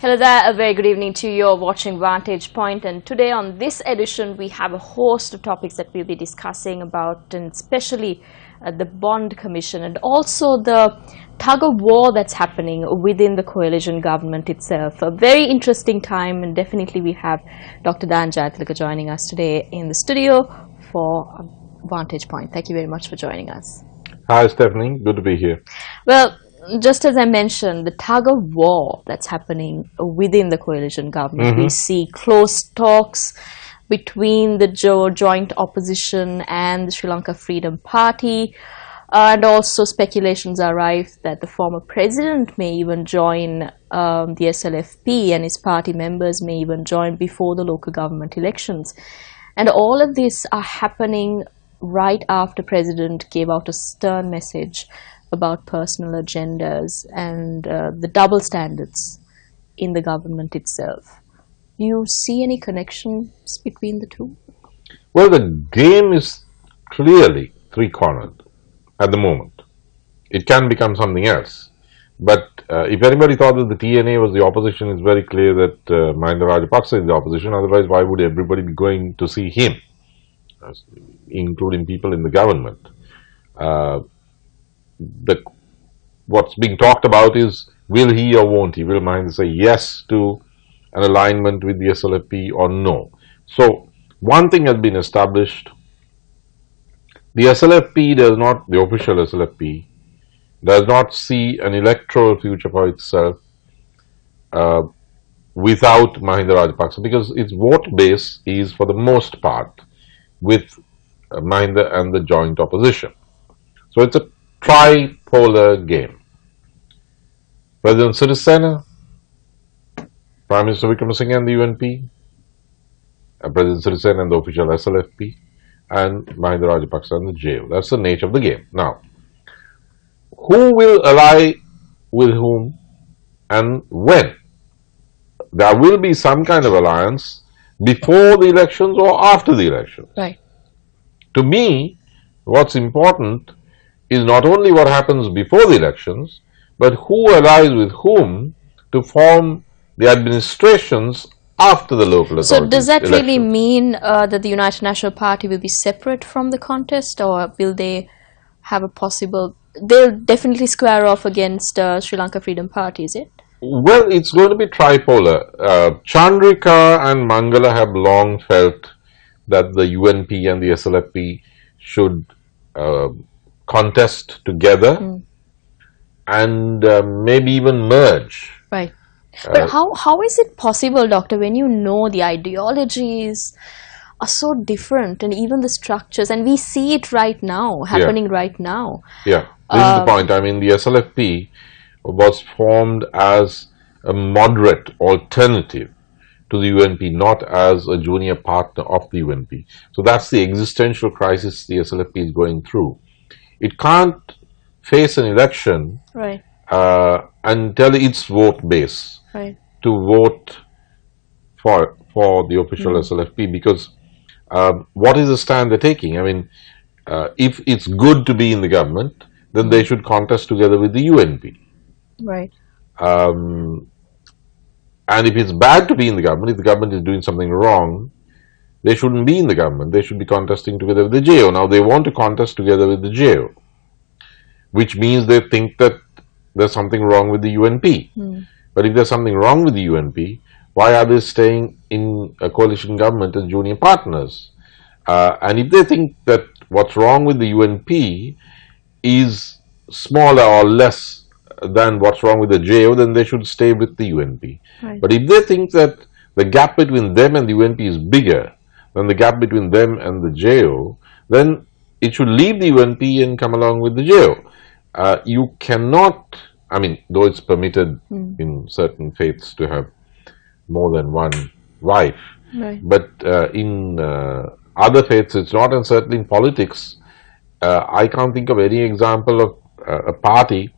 Hello there, a very good evening to you. You're watching Vantage Point, and today on this edition we have a host of topics that we'll be discussing about, and especially the Bond Commission and also the tug of war that's happening within the coalition government itself. A very interesting time, and definitely we have Dr. Dan Jayatillaka joining us today in the studio for Vantage Point. Thank you very much for joining us. Hi Stephanie, good to be here. Well, just as I mentioned, the tug of war that's happening within the coalition government. We see close talks between the joint opposition and the Sri Lanka Freedom Party, and also speculations are rife that the former president may even join the SLFP, and his party members may even join before the local government elections. And all of this are happening right after President gave out a stern message about personal agendas and the double standards in the government itself. Do you see any connections between the two? Well, the game is clearly three-cornered at the moment. It can become something else. But if anybody thought that the TNA was the opposition, it's very clear that Mahinda Rajapaksa is the opposition. Otherwise, why would everybody be going to see him, including people in the government? What's being talked about is, will he or won't he? Will Mahinda say yes to an alignment with the SLFP or no? So one thing has been established: the SLFP does not, the official SLFP does not see an electoral future for itself without Mahinda Rajapaksa, because its vote base is for the most part with Mahinda and the joint opposition. So it's a tripolar game. President Sirisena, Prime Minister Wickremesinghe and the UNP, President Sirisena and the official SLFP, and Mahinda Rajapaksa and the JO. That's the nature of the game. Now, who will ally with whom and when? There will be some kind of alliance before the elections or after the elections. Right. To me, what's important is not only what happens before the elections, but who allies with whom to form the administrations after the local authorities. So does that elections. really mean that the United National Party will be separate from the contest, or will they have a possible... They'll definitely square off against Sri Lanka Freedom Party, is it? Well, it's going to be tripolar. Chandrika and Mangala have long felt that the UNP and the SLFP should contest together and maybe even merge. Right. But how is it possible, Doctor, when you know the ideologies are so different and even the structures, and we see it right now, happening right now? Yeah, this is the point. I mean, the SLFP was formed as a moderate alternative to the UNP, not as a junior partner of the UNP. So that's the existential crisis the SLFP is going through. It can't face an election and tell its vote base to vote for the official SLFP, because what is the stand they're taking? I mean, if it's good to be in the government, then they should contest together with the UNP. Right. And if it's bad to be in the government, if the government is doing something wrong, they shouldn't be in the government. They should be contesting together with the JO. Now, they want to contest together with the JO, which means they think that there's something wrong with the UNP. But if there's something wrong with the UNP, why are they staying in a coalition government as junior partners? And if they think that what's wrong with the UNP is smaller or less than what's wrong with the JO, then they should stay with the UNP. Right. But if they think that the gap between them and the UNP is bigger than the gap between them and the JO, then it should leave the UNP and come along with the JO. You cannot, I mean, though it's permitted in certain faiths to have more than one wife, but in other faiths it's not, and certainly in politics, I can't think of any example of a party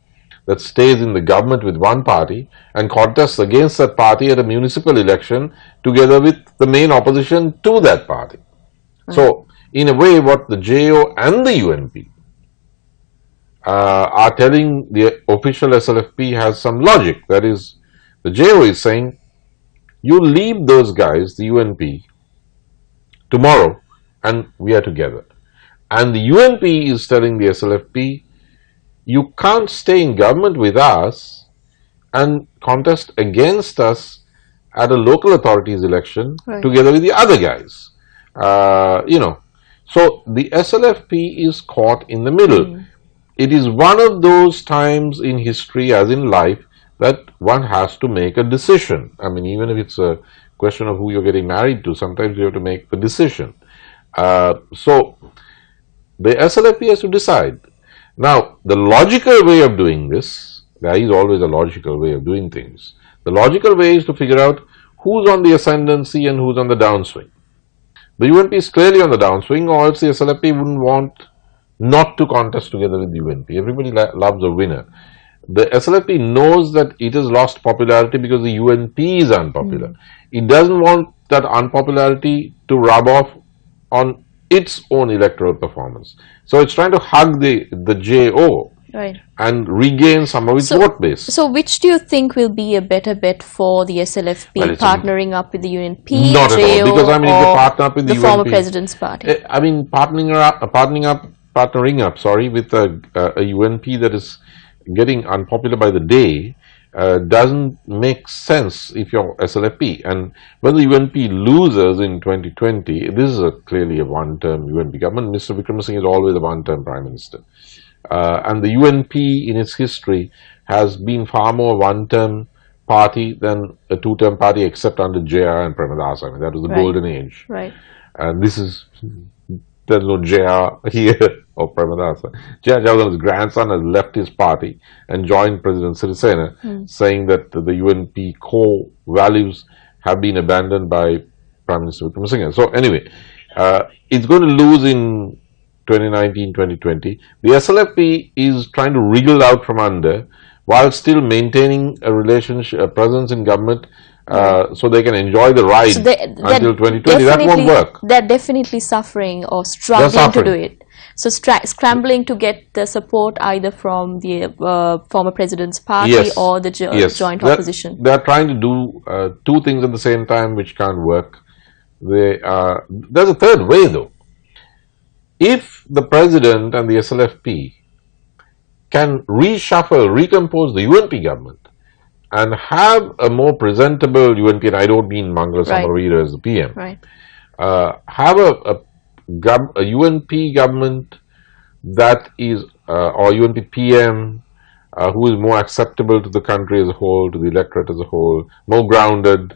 that stays in the government with one party and contests against that party at a municipal election together with the main opposition to that party. So, in a way, what the JO and the UNP are telling the official SLFP has some logic. That is, The JO is saying, you leave those guys, the UNP, tomorrow, and we are together. And the UNP is telling the SLFP, you can't stay in government with us and contest against us at a local authorities election together with the other guys. So the SLFP is caught in the middle. It is one of those times in history, as in life, that one has to make a decision. I mean, even if it's a question of who you're getting married to, sometimes you have to make the decision. So the SLFP has to decide. Now, the logical way of doing this, there is always a logical way of doing things. The logical way is to figure out who's on the ascendancy and who's on the downswing. The UNP is clearly on the downswing, or else the SLFP wouldn't want not to contest together with the UNP. Everybody loves a winner. The SLFP knows that it has lost popularity because the UNP is unpopular. It doesn't want that unpopularity to rub off on its own electoral performance. So it's trying to hug the JO and regain some of its vote base. So which do you think will be a better bet for the SLFP, partnering up with the UNP, not JO, at all, because I mean, if they partner up with the UNP, former president's party? I mean, partnering up, with a UNP that is getting unpopular by the day doesn't make sense if you're SLFP. And when the UNP loses in 2020, this is clearly a one-term UNP government. Mr. Wickremesinghe is always a one-term Prime Minister. And the UNP in its history has been far more one-term party than a two-term party, except under JR and Premadasa. I mean, that was the golden age. And this is, there's no JR here or Premadasa. JR Jawdana's grandson has left his party and joined President Sirisena, saying that the UNP core values have been abandoned by Prime Minister Wickremesinghe. So anyway, it's going to lose in 2019, 2020. The SLFP is trying to wriggle out from under while still maintaining a relationship, a presence in government, so they can enjoy the ride until 2020. That won't work. They're definitely suffering or struggling to do it. So scrambling to get the support either from the former president's party or the joint opposition. They're trying to do two things at the same time, which can't work. There's a third way, though. If the president and the SLFP can reshuffle, recompose the UNP government and have a more presentable UNP, and I don't mean Mangala Samaraweera as the PM, have a UNP government that is, or UNP PM, who is more acceptable to the country as a whole, to the electorate as a whole, more grounded,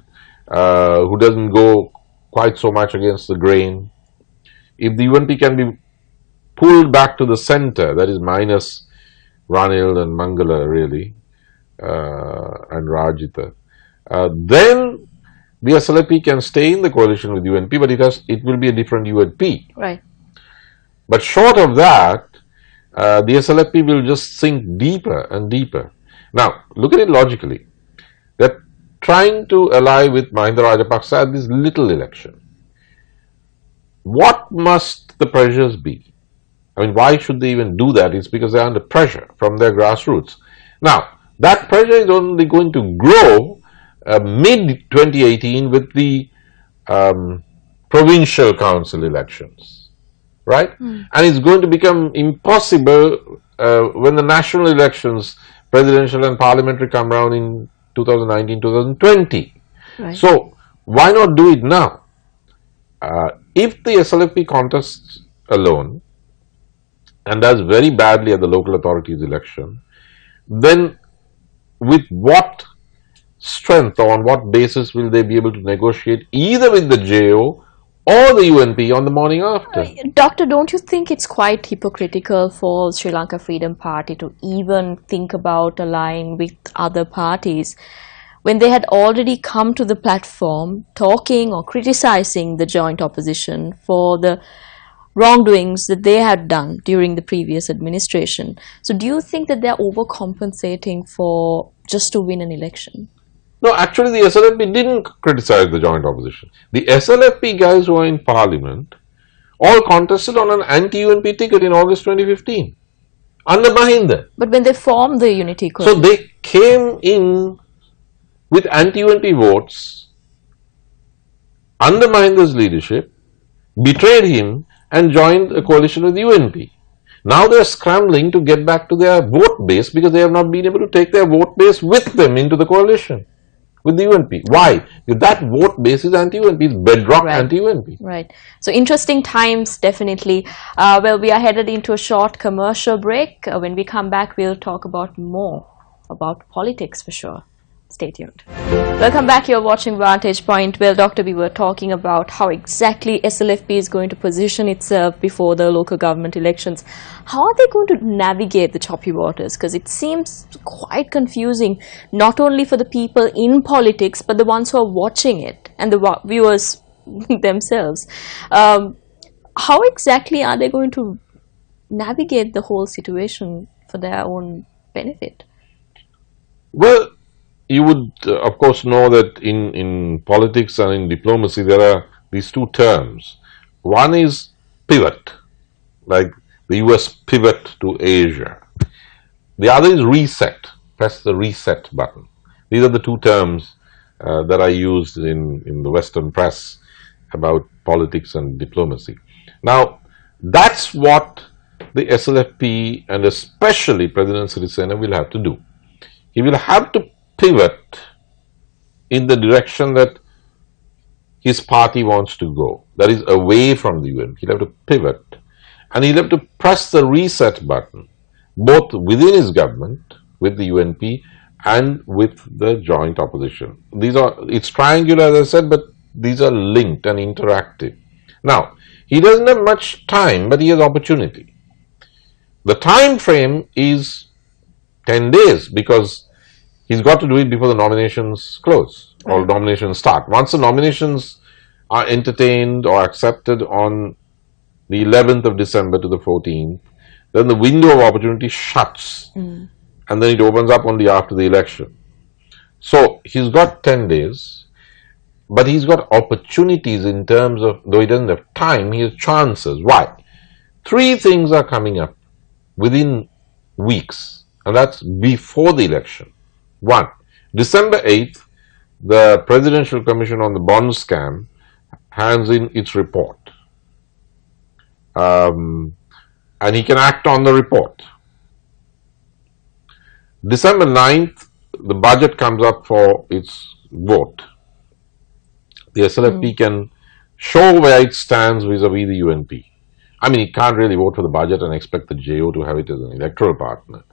who doesn't go quite so much against the grain. If the UNP can be pulled back to the center, that is minus Ranil and Mangala really, and Rajitha, then the SLFP can stay in the coalition with UNP, but it will be a different UNP. But short of that, the SLFP will just sink deeper and deeper. Now, look at it logically. They're trying to ally with Mahinda Rajapaksa at this little election. What must the pressures be? I mean, why should they even do that? It's because they're under pressure from their grassroots. Now, that pressure is only going to grow mid-2018 with the provincial council elections, right? And it's going to become impossible when the national elections, presidential and parliamentary, come around in 2019, 2020. So, why not do it now? If the SLFP contests alone and does very badly at the local authorities election, then with what strength or on what basis will they be able to negotiate either with the JO or the UNP on the morning after? Doctor, don't you think it's quite hypocritical for Sri Lanka Freedom Party to even think about allying with other parties when they had already come to the platform talking or criticizing the joint opposition for the wrongdoings that they had done during the previous administration? So do you think that they're overcompensating for just to win an election? No, actually the SLFP didn't criticize the joint opposition. The SLFP guys who are in parliament all contested on an anti-UNP ticket in August 2015 under Mahinda. But when they formed the unity coalition, so they came in with anti-UNP votes, undermined his leadership, betrayed him, and joined a coalition with UNP. Now they are scrambling to get back to their vote base because they have not been able to take their vote base with them into the coalition with the UNP. Why? Because that vote base is anti-UNP, it's bedrock anti-UNP. Right. So interesting times, definitely. Well, we are headed into a short commercial break. When we come back, we'll talk about more about politics for sure. Stay tuned. Welcome back. You're watching Vantage Point. Well, Dr. B, were talking about how exactly SLFP is going to position itself before the local government elections. How are they going to navigate the choppy waters? Because it seems quite confusing, not only for the people in politics, but the ones who are watching it and the viewers themselves. How exactly are they going to navigate the whole situation for their own benefit? Well, you would, of course, know that in politics and in diplomacy, there are these two terms. One is pivot, like the US pivot to Asia. The other is reset, press the reset button. These are the two terms that are used in the Western press about politics and diplomacy. Now, that's what the SLFP and especially President Sirisena will have to do. He will have to pivot in the direction that his party wants to go, that is away from the UN. He'll have to pivot and he'll have to press the reset button both within his government with the UNP and with the joint opposition. It's triangular, as I said, but these are linked and interactive. Now, he doesn't have much time, but he has opportunity. The time frame is 10 days because he's got to do it before the nominations close or nominations start. Once the nominations are entertained or accepted on the 11th of December to the 14th, then the window of opportunity shuts and then it opens up only after the election. So he's got 10 days, but he's got opportunities in terms of, though he doesn't have time, he has chances. Why? Three things are coming up within weeks, and that's before the election. One, December 8th, the Presidential Commission on the Bond Scam hands in its report. And he can act on the report. December 9th, the budget comes up for its vote. The SLFP can show where it stands vis-a-vis the UNP. I mean, he can't really vote for the budget and expect the JO to have it as an electoral partner.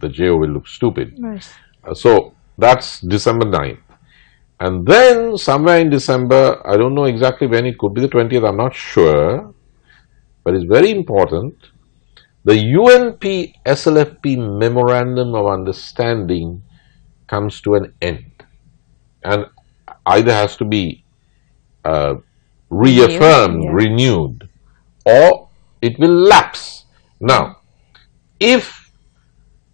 The JO will look stupid. Right. So that's December 9th. And then somewhere in December, I don't know exactly when, it could be the 20th, I'm not sure, but it's very important, the UNP SLFP Memorandum of Understanding comes to an end and either has to be reaffirmed, renewed, or it will lapse. Now, if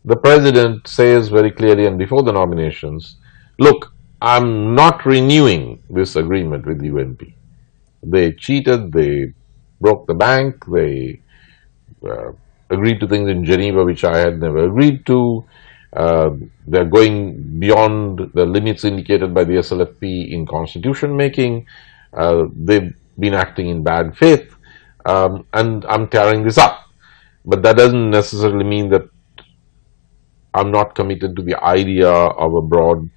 the President says very clearly and before the nominations, look, I'm not renewing this agreement with the UNP. They cheated, they broke the bank, they agreed to things in Geneva which I had never agreed to. They're going beyond the limits indicated by the SLFP in constitution making. They've been acting in bad faith, and I'm tearing this up. But that doesn't necessarily mean that I'm not committed to the idea of a broad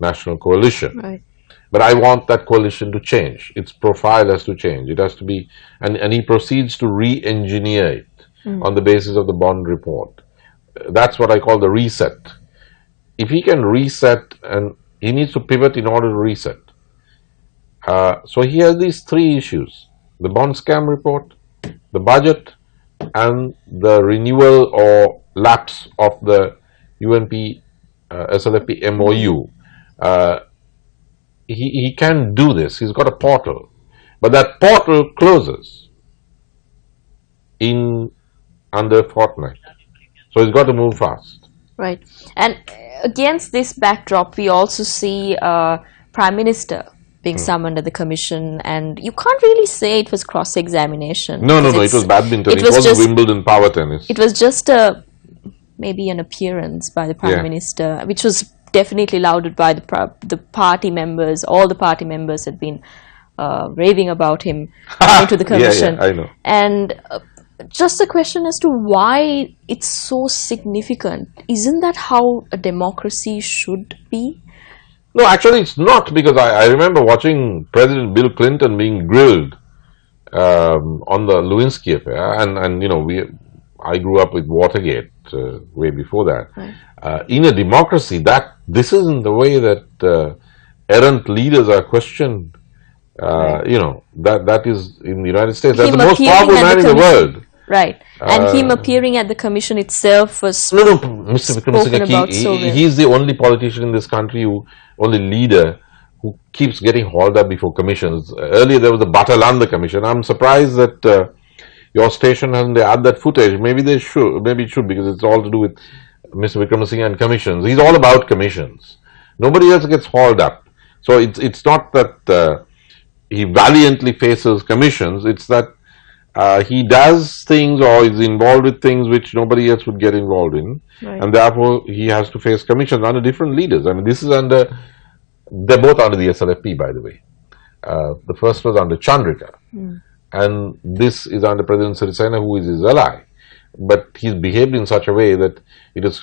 national coalition. Right. But I want that coalition to change. Its profile has to change. It has to be, and he proceeds to re-engineer it on the basis of the Bond report. That's what I call the reset. If he can reset, and he needs to pivot in order to reset. So he has these three issues: the Bond scam report, the budget, and the renewal or lapse of the UNP SLFP MOU. He can do this. He's got a portal, but that portal closes in under a fortnight. So he's got to move fast. Right. And against this backdrop, we also see Prime Minister being summoned at the commission, and you can't really say it was cross-examination. No, it was badminton. It wasn't Wimbledon power tennis. It was just maybe an appearance by the Prime Minister, which was definitely lauded by the party members. All the party members had been raving about him coming to the commission. Yeah, I know. And just a question as to why it's so significant. Isn't that how a democracy should be? No, actually it's not, because I remember watching President Bill Clinton being grilled on the Lewinsky affair, and you know, I grew up with Watergate way before that. Right. In a democracy, this isn't the way that errant leaders are questioned. Right. You know, that is in the United States. That's Him the most powerful man in the world. Right. And him appearing at the commission itself was No, Mr. Vikramasinghe, he's the only politician in this country, only leader who keeps getting hauled up before commissions. Earlier there was the Batalanda commission. I'm surprised that your station hasn't had that footage. Maybe they should. Maybe it should, because it's all to do with Mr. Vikramasinghe and commissions. He's all about commissions. Nobody else gets hauled up. So it's not that he valiantly faces commissions. It's that he does things or is involved with things which nobody else would get involved in, right. And therefore he has to face commissions under different leaders. I mean, this is under, they're both under the SLFP, by the way. The first was under Chandrika, and this is under President Sirisena, who is his ally. But he's behaved in such a way that it has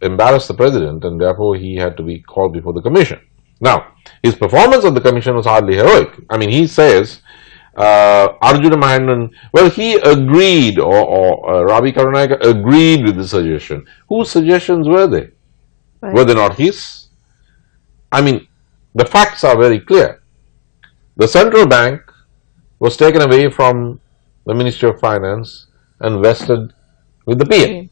embarrassed the president, and therefore he had to be called before the commission. Now, his performance of the commission was hardly heroic. I mean, he says, Arjuna Mahendran, well, he agreed, or Ravi Karunayaka agreed with the suggestion. Whose suggestions were they? Right. Were they not his? I mean, the facts are very clear. The central bank was taken away from the Ministry of Finance and vested with the PM. Okay.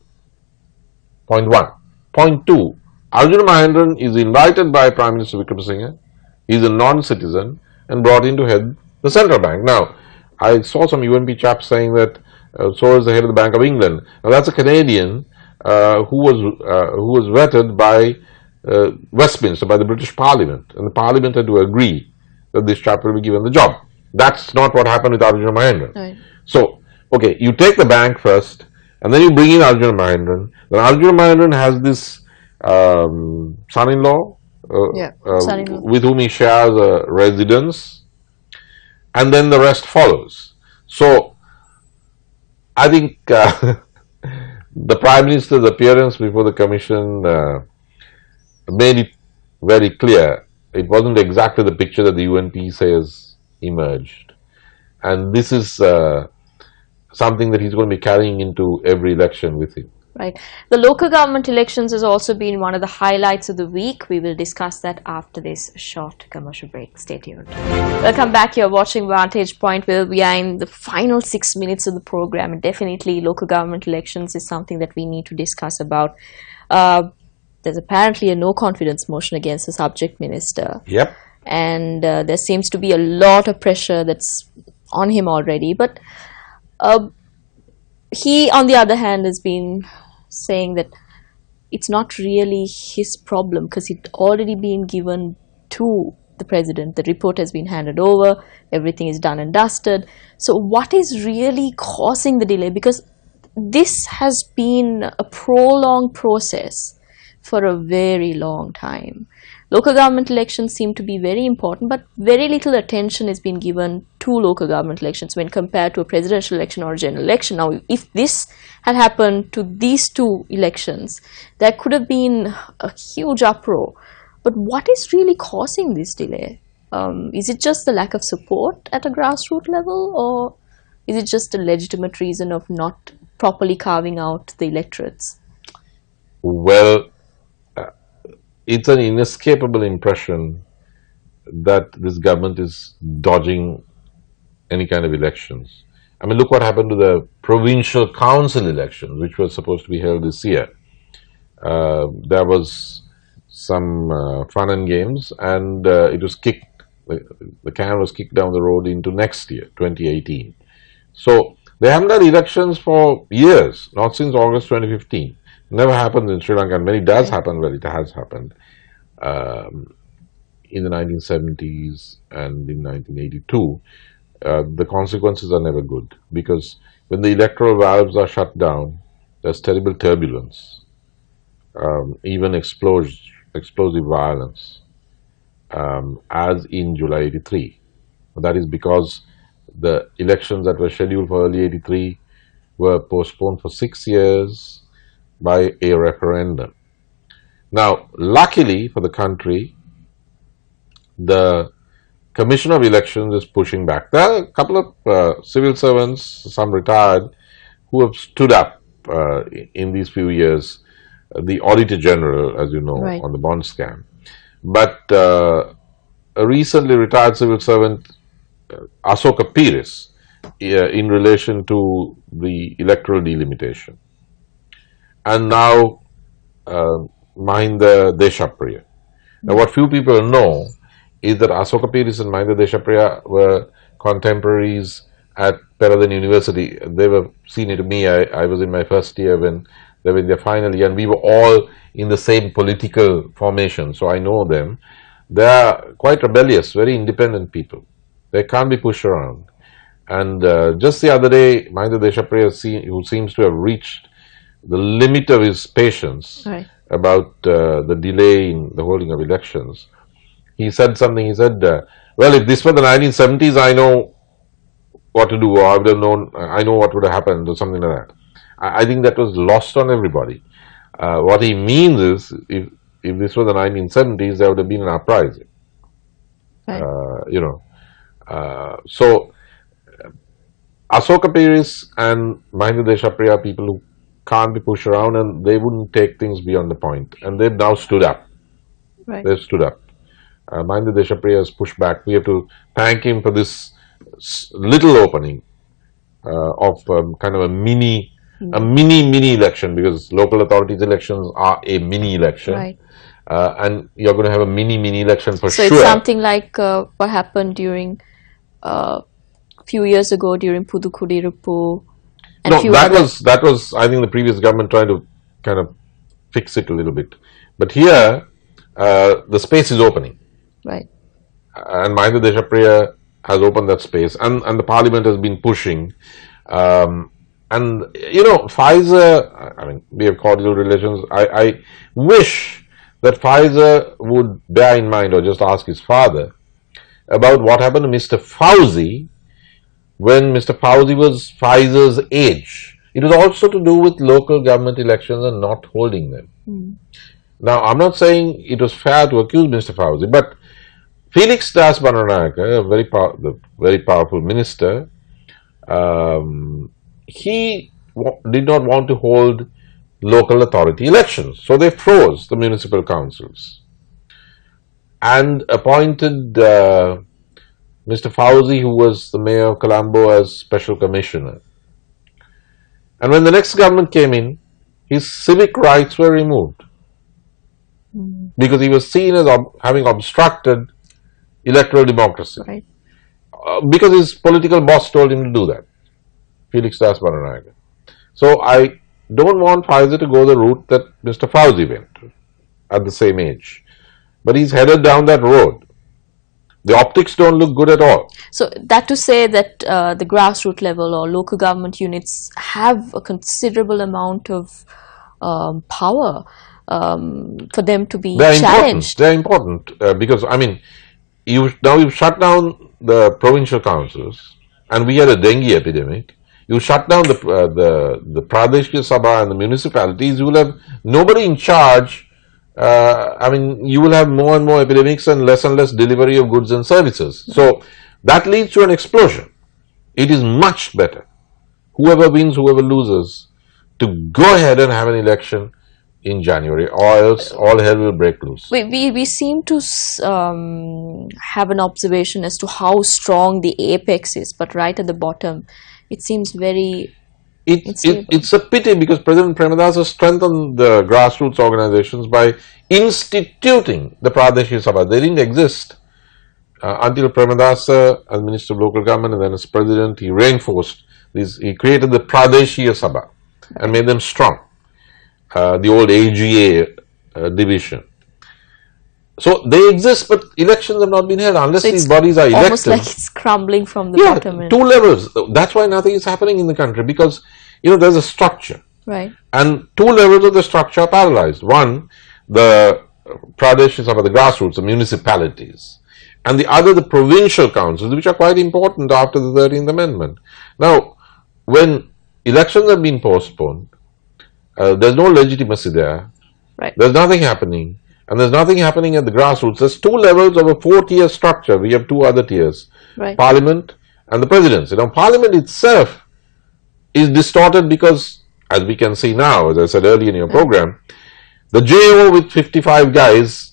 Point one. Point two, Arjuna Mahendran is invited by Prime Minister Vikramasinghe. He is a non-citizen and brought in to head the central bank. Now, I saw some UNP chaps saying that so is the head of the Bank of England. Now, that's a Canadian who was vetted by Westminster, by the British Parliament, and the Parliament had to agree that this chap will be given the job. That's not what happened with Arjuna Mahendran. Right. So, okay, you take the bank first, and then you bring in Arjuna Mahendran. Then Arjuna Mahendran has this son-in-law, with whom he shares a residence, and then the rest follows. So, I think the Prime Minister's appearance before the Commission made it very clear. It wasn't exactly the picture that the UNP says emerged. And this is something that he's going to be carrying into every election with him. Right. The local government elections has also been one of the highlights of the week. We will discuss that after this short commercial break. Stay tuned. Welcome back. You're watching Vantage Point. We are in the final 6 minutes of the program. And definitely local government elections is something that we need to discuss about. There's apparently a no confidence motion against the subject minister. Yep. And there seems to be a lot of pressure that's on him already. But he, on the other hand, has been saying that it's not really his problem because it's already been given to the president. The report has been handed over. Everything is done and dusted. So what is really causing the delay? Because this has been a prolonged process for a very long time. Local government elections seem to be very important, but very little attention has been given to local government elections when compared to a presidential election or a general election. Now, if this had happened to these two elections, there could have been a huge uproar. But what is really causing this delay? Is it just the lack of support at a grassroots level, or is it just a legitimate reason of not properly carving out the electorates? Well, it's an inescapable impression that this government is dodging any kind of elections. I mean, look what happened to the provincial council elections, which was supposed to be held this year. There was some fun and games, and it was kicked, the can was kicked down the road into next year, 2018. So they haven't had elections for years, not since August 2015. Never happens in Sri Lanka, and when it does happen, well, it has happened in the 1970s and in 1982. The consequences are never good, because when the electoral valves are shut down, there's terrible turbulence, even explosive violence as in July 83. That is because the elections that were scheduled for early 83 were postponed for 6 years by a referendum. Now, luckily for the country, the Commission of Elections is pushing back. There are a couple of civil servants, some retired, who have stood up in these few years. The Auditor General, as you know, Right. on the bond scam. But a recently retired civil servant, Asoka Piris, in relation to the electoral delimitation. And now Mahinda Deshapriya. Now, what few people know is that Asoka Piris and Mahinda Deshapriya were contemporaries at Peradhan University. They were senior to me. I was in my first year when they were in their final year, and we were all in the same political formation, so I know them. They are quite rebellious, very independent people. They can't be pushed around. And just the other day, Mahinda Deshapriya, who seems to have reached the limit of his patience Right. about the delay in the holding of elections, he said something. He said, well, if this were the 1970s, I know what to do, or I would have known, I know what would have happened, or something like that. I think that was lost on everybody. What he means is, if this were the 1970s, there would have been an uprising. Right. So Asoka Piris and Mahinda Deshapriya are people who can't be pushed around, and they wouldn't take things beyond the point. And they've now stood up. Right. They've stood up. Mahinda Deshapriya has pushed back. We have to thank him for this little opening of kind of a mini election, because local authorities elections are a mini election. Right. And you're going to have a mini election for So sure. it's something like what happened during few years ago during Pudukkuddiruppu. No, that was I think the previous government trying to kind of fix it a little bit. But here the space is opening. Right. And Mahinda Deshapriya has opened that space, and the parliament has been pushing. And you know, Pfizer, I mean, we have cordial relations. I wish that Pfizer would bear in mind, or just ask his father about what happened to Mr. Fauzi when Mr. Fauzi was Pfizer's age. It was also to do with local government elections and not holding them. Now, I'm not saying it was fair to accuse Mr. Fauzi, but Felix Das Bandanayake, the very powerful minister, he did not want to hold local authority elections. So they froze the municipal councils and appointed Mr. Fauzi, who was the mayor of Colombo, as special commissioner. And when the next government came in, his civic rights were removed because he was seen as having obstructed electoral democracy. Right. Because his political boss told him to do that, Felix Das Bandanayake. So I don't want Pfizer to go the route that Mr. Fauzi went at the same age. But he's headed down that road. The optics don't look good at all. So that to say that the grassroots level or local government units have a considerable amount of power for them to be challenged. They're important because, I mean, you've shut down the provincial councils, and we had a dengue epidemic. You shut down the Pradeshya Sabha and the municipalities. You will have nobody in charge. I mean, you will have more and more epidemics and less delivery of goods and services. So that leads to an explosion. It is much better, whoever wins, whoever loses, to go ahead and have an election in January, or else all hell will break loose. We seem to have an observation as to how strong the apex is, but right at the bottom, it seems very It's a pity, because President Premadasa strengthened the grassroots organizations by instituting the Pradeshya Sabha. They didn't exist until Premadasa, as Minister of Local Government and then as President, he reinforced these. He created the Pradeshya Sabha and made them strong. The old AGA division. So they exist, but elections have not been held unless these bodies are elected. Almost like it's crumbling from the bottom. Two levels. That's why nothing is happening in the country, because there's a structure. Right. And two levels of the structure are paralyzed. One, the Pradesh is about the grassroots, the municipalities, and the other, the provincial councils, which are quite important after the 13th Amendment. Now, when elections have been postponed, there's no legitimacy there. Right. There's nothing happening, and there's nothing happening at the grassroots. There's two levels of a four-tier structure. We have two other tiers, Right. Parliament and the presidency. Now, Parliament itself is distorted because, as we can see now, as I said earlier in your program, the JO with 55 guys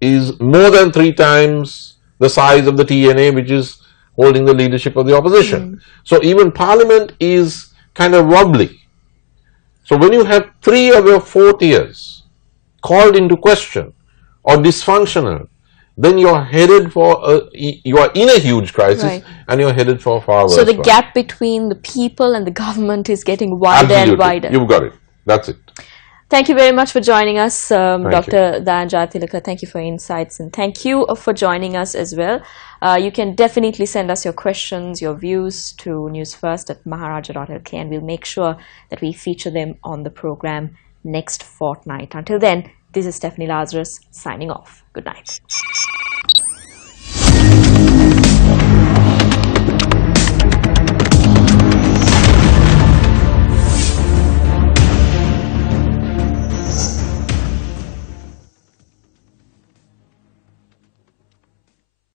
is more than 3 times the size of the TNA, which is holding the leadership of the opposition. So even Parliament is kind of wobbly. So when you have 3 of your 4 tiers called into question or dysfunctional, then you're headed for you are in a huge crisis, Right. and you're headed for a far worse. So the one. gap between the people and the government is getting wider Absolutely. and wider. You've got it. That's it. Thank you very much for joining us, Dr. you. Dayan Tilaka. Thank you for your insights, and thank you for joining us as well. You can definitely send us your questions, your views to newsfirst@maharaja.lk, and we'll make sure that we feature them on the program next fortnight. Until then, this is Stephanie Lazarus signing off. Good night.